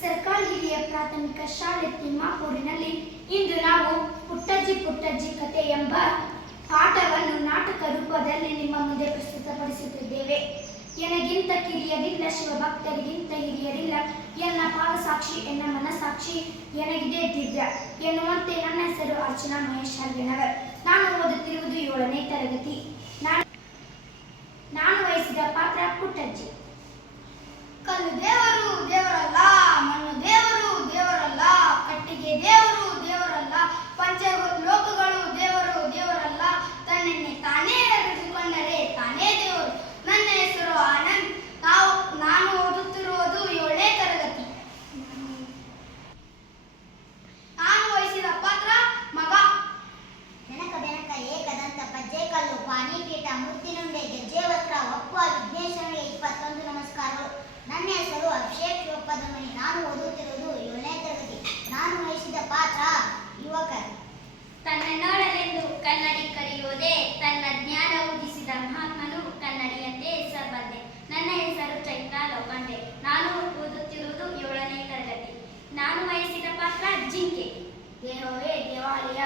ಸರ್ಕಾರಿ ಹಿರಿಯ ಪ್ರಾಥಮಿಕ ಶಾಲೆ ತಿಮ್ಮಾಪೂರಿನಲ್ಲಿ ಇಂದು ನಾವು ಪುಟ್ಟಜ್ಜಿ ಪುಟ್ಟಜ್ಜಿ ಕತೆ ಎಂಬ ಪಾಠವನ್ನು ನಾಟಕ ರೂಪದಲ್ಲಿ ನಿಮ್ಮ ಮುಂದೆ ಪ್ರಸ್ತುತಪಡಿಸುತ್ತಿದ್ದೇವೆ. ಎನಗಿಂತ ಕಿರಿಯರಿಲ್ಲ, ಶಿವಭಕ್ತರಿಗಿಂತ ಹಿರಿಯರಿಲ್ಲ, ಎನ್ನ ಪಾಲಸಾಕ್ಷಿ ಎನ್ನ ಮನಸಾಕ್ಷಿ, ಎನಗಿದೆ ದಿವ್ಯ ಎನ್ನುವಂತೆ ನನ್ನ ಹೆಸರು ಅರ್ಚನಾ ಮಹೇಶ್ ಹಾಗೆನವರ್ ನಾನು ಓದುತ್ತಿರುವುದು ಏಳನೇ ತರಗತಿ. ನಾನು ನಾನು ವಹಿಸಿದ ಪಾತ್ರ ಪುಟ್ಟಜ್ಜಿ. ಕಲ್ಲು ದೇವರು, ದೇವರಲ್ಲ. mano, deu ಲವಕಂಡೆ ನಾನು ಓದುತ್ತಿರುವುದು ಏಳನೇ ತರಗತಿ. ನಾನು ವಹಿಸಿದ ಪಾತ್ರ ಜಿಂಕೆ. ದೇಹವೇ ದೇವಾಲಯ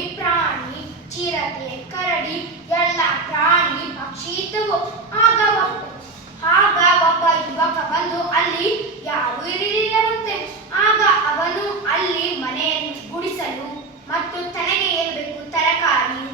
ಪ್ರಾಣಿ, ಚಿರತೆ, ಕರಡಿ, ಎಲ್ಲ ಪ್ರಾಣಿ ಪಕ್ಷಿ ಇದ್ದವು ಆಗ ಆಗ ಒಬ್ಬ ಯುವಕ ಬಂದು ಅಲ್ಲಿ ಯಾರು ಇರಲಿಲ್ಲವಂತೆ. ಆಗ ಅವನು ಅಲ್ಲಿ ಮನೆಯನ್ನು ಗುಡಿಸಲು ಮತ್ತು ತನಗೆ ಏನು ಬೇಕು ತರಕಾರಿ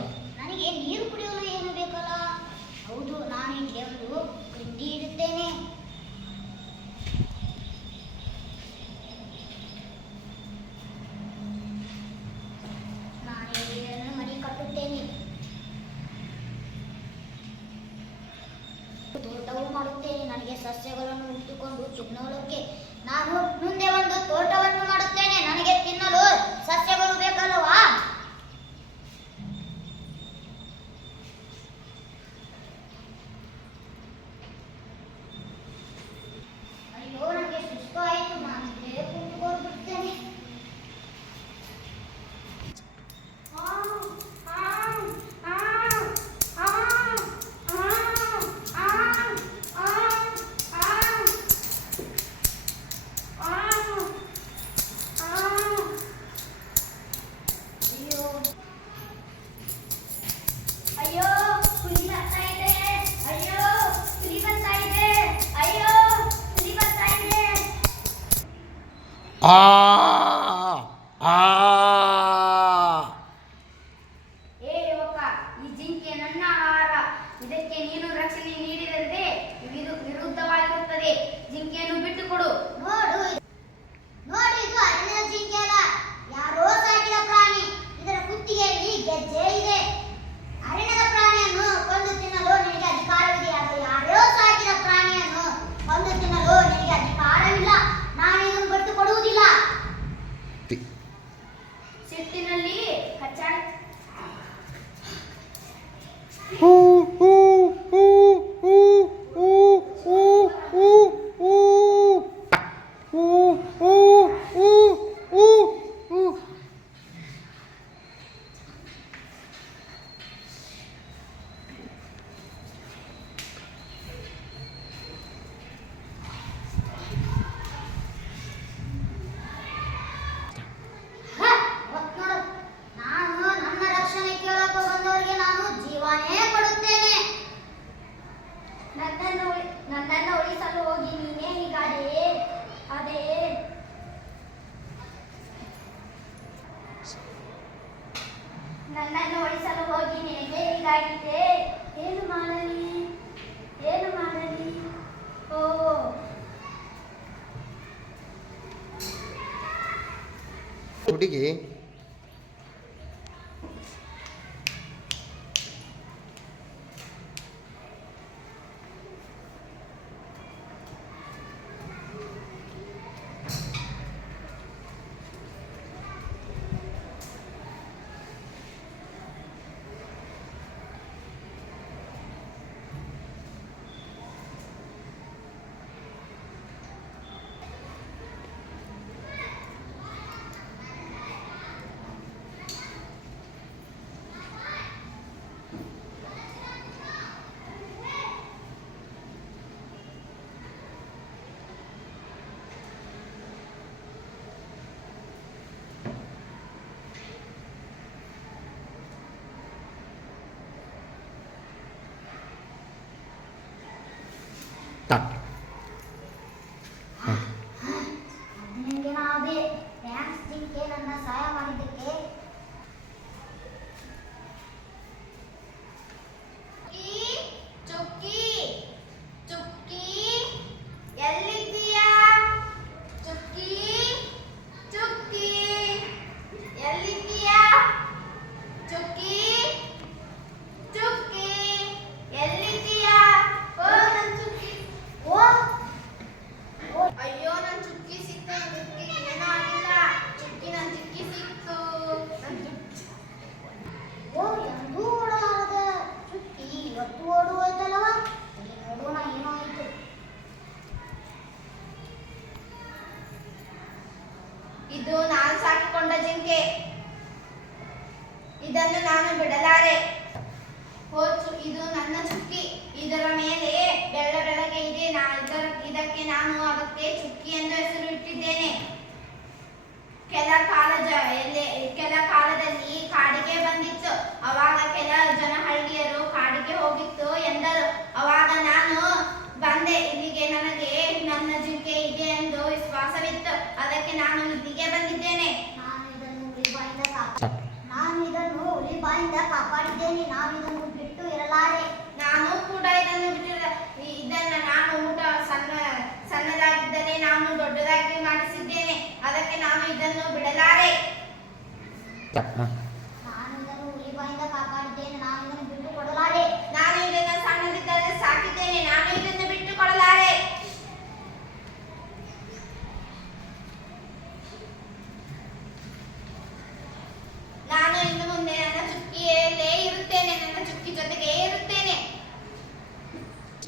した。啊。Ooh. ನನ್ನನ್ನು ಓಡಿಸಲು ಹೋಗಿ ನಿನಗೆ ಹೀಗಾಗಿದೆ. ಏನು ಮಾಡಲಿ? ಏನು ಮಾಡಲಿ? ಓ. ಹುಡುಗಿ ಇದನ್ನು ನಾನು ಬಿಡಲಾರೆ. ಹೋಚು, ಇದು ನನ್ನ ಚುಕ್ಕಿ. ಇದರ ಮೇಲೆ ಬೆಳ್ಳ ಬೆಳಗ್ಗೆ ಇದೆ. ಇದರ ಇದಕ್ಕೆ ನಾನು ಅದಕ್ಕೆ ಚುಕ್ಕಿ ಎಂದು ಹೆಸರು ಇಟ್ಟಿದ್ದೇನೆ. ಕೆಲ ಕಾಲ ಕೆಲ ಕಾಲದಲ್ಲಿ ಕಾಡಿಗೆ ಬಂದಿತ್ತು. ಅವಾಗ ಕೆಲ ಜನ ಹಳ್ಳಿಯರು ಕಾಡಿಗೆ ಹೋಗಿತ್ತು ಎಂದರು. ಕಾಪಾಡಿದ್ದೇನೆ, ನಾವಿದನ್ನು ಬಿಟ್ಟು ಇರಲಾರೆ. ನಾನು ಕೂಡ ಇದನ್ನು ಬಿಟ್ಟಿರ ಇದನ್ನ ನಾನು ಊಟ ಸಣ್ಣ ಸಣ್ಣದಾಗಿದ್ದರೆ ನಾನು ದೊಡ್ಡದಾಗಿ ಮಾಡಿಸಿದ್ದೇನೆ. ಅದಕ್ಕೆ ನಾನು ಇದನ್ನು ಬಿಡಲಾರೆ.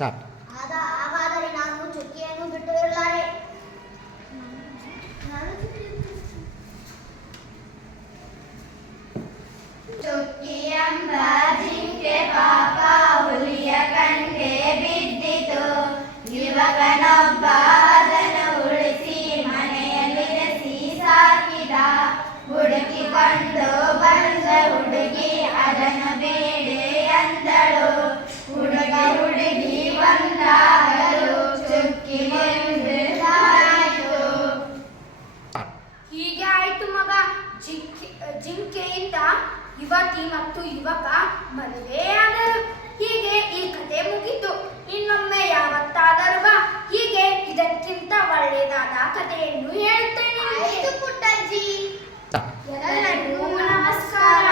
จัด ಜಿಂಕೆಯಿಂದ ಯುವತಿ ಮತ್ತು ಯುವಕ ಮದುವೆಯಾದರು ಹೀಗೆ ಈ ಕಥೆ ಮುಗಿತು. ಇನ್ನೊಮ್ಮೆ ಯಾವತ್ತಾದರೂ ಹೀಗೆ ಇದಕ್ಕಿಂತ ಒಳ್ಳೆಯದಾದ ಕಥೆಯನ್ನು ಹೇಳುತ್ತೇನೆ ಪುಟ್ಟಜ್ಜಿ. ಎಲ್ಲರಿಗೂ ನಮಸ್ಕಾರ.